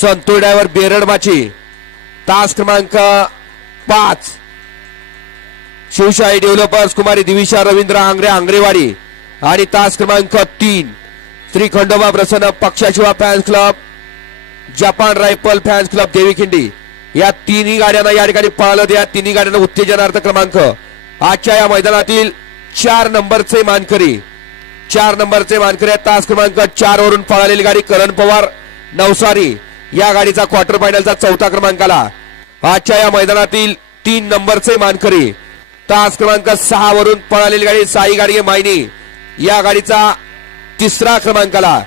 Santosh driver बेरडमाची तास क्रमांक पाच. शिवशाही डेव्हलपर्स कुमारी दिविशा रवींद्र आंग्रे आंग्रेवाडी. आणि तास क्रमांक तीन. श्री खंडोबा प्रसन्न पक्षाशिवा fans club Japan rifle fans club देवीखिंडी या तिन्ही गाड्यांना या ठिकाणी पळालं. या तिन्ही गाड्यांना उत्तेजनार्थ क्रमांक. आजच्या या मैदानातील चार नंबरचे मानकरी. चार नंबरचे मानकरी तास क्रमांक चार वरून पळालेली गाडी करण पवार नवसारी. या गाडीचा क्वार्टर फायनलचा चौथा क्रमांक आला आजच्या या मैदानातील तीन नंबरचे मानकरी तास क्रमांक सहा वरून पळालेली गाडी साई गाडगे मायनी या गाडीचा तिसरा क्रमांक आला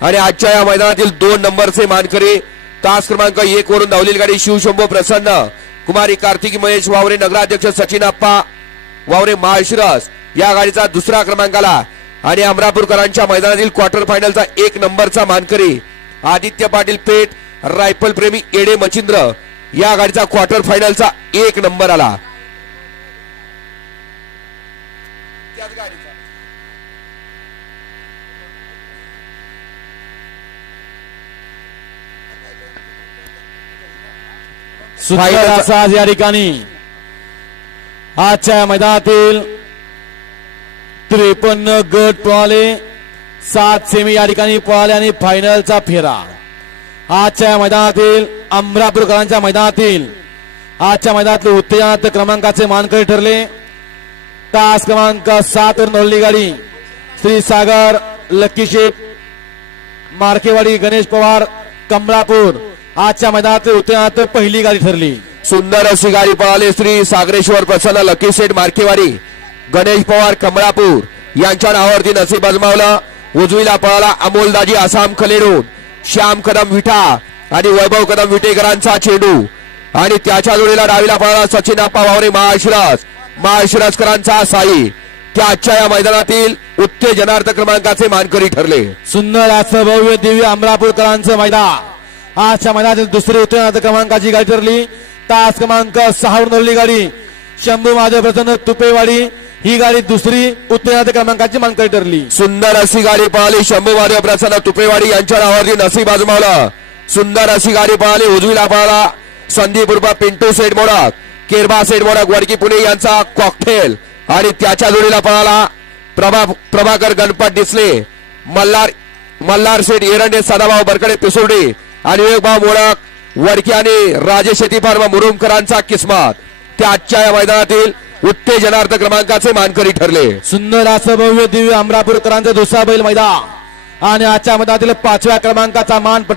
आणि आजच्या या मैदानातील दोन नंबरचे मानकरी तास क्रमांक एक वरून धावलेली गाडी शिवशंभो प्रसन्न कुमारी कार्तिकी महेश वावरे नगराध्यक्ष सचिन अप्पा वावरे माळशिरस या गाडीचा दुसरा क्रमांक आला आणि अमरापूरकरांच्या मैदानातील क्वार्टर फायनलचा एक नंबरचा मानकरी आदित्य पाटील पेठ रायफल प्रेमी एडे मचिंद्र या गाडीचा क्वार्टर फायनलचा एक नंबर आला. असा या ठिकाणी. आजच्या मैदानातील त्रेपन्न गट पळाले. सात सेमी या ठिकाणी पळाले आणि फायनलचा फेरा. आजच्या मैदानातील अमरापूरकरांच्या मैदानातील आजच्या मैदानातील उत्तेजनात क्रमांकाचे मानकरी ठरले. तास क्रमांक सात वर नोंदली गाडी श्री सागर लक्की शेठ मार्केवाडी गणेश पवार कमळापूर आजच्या मैदानातले उत्तेजनात पहिली गाडी ठरली. सुंदर अशी गाडी पळाली श्री सागरेश्वर प्रसन्न लकी शेठ मार्केवाडी गणेश पवार कमळापूर यांच्या नावावरती नसीब अजमावलं. उजवीला पळाला अमोलदाजी आसाम खलेडू श्याम कदम विठा आणि वैभव कदम विटेकरांचा चेंडू. आणि त्याच्या जोडीला डावीला पळाला सचिन आप्पा वावरे महाशिरस महाशिरसकरांचा साई. त्या आजच्या या मैदानातील उत्तेजनार्थ क्रमांकाचे मानकरी ठरले. सुंदर असं भव्य दिव्य अमरापूरकरांचं मैदान. आजच्या मैदानातील दुसरी उत्तेजनार्थ क्रमांकाची गाडी ठरली. तास क्रमांक सहा नोरली गाडी. शंभू महादेव प्रसन्न तुपेवाडी ही गाडी दुसरी उत्तेजनात क्रमांकाची मानकरी ठरली. सुंदर अशी गाडी पळाली शंभू महादेव प्रसन्न तुपेवाडी यांच्या नावावरती नसीब आजमावला. सुंदर अशी गाडी पळाली उजवीला पळाला संदीप उर्फा पिंटू सेठ मोडक केरबा सेठ मोडक वडकी पुणे यांचा कॉकटेल आणि त्याच्या जोडीला पळाला प्रभा प्रभाकर गणपत डिसले मल्हार मल्हार शेठ एरंडे सदाभाऊ बरकडे पिसुर्डे. आणि विवेकभाऊ मोडक वडकी आणि राजेश शेती मुरुमकरांचा किस्मत. त्या आजच्या या मैदानातील उत्तेजनार्थ क्रमांकाचे मानकरी ठरले. सुंदर असं भव्य दिव्य अमरापूरकरांचा दुसरा बैल मैदान. आणि आजच्या मैदानातील पाचव्या क्रमांकाचा मान पटक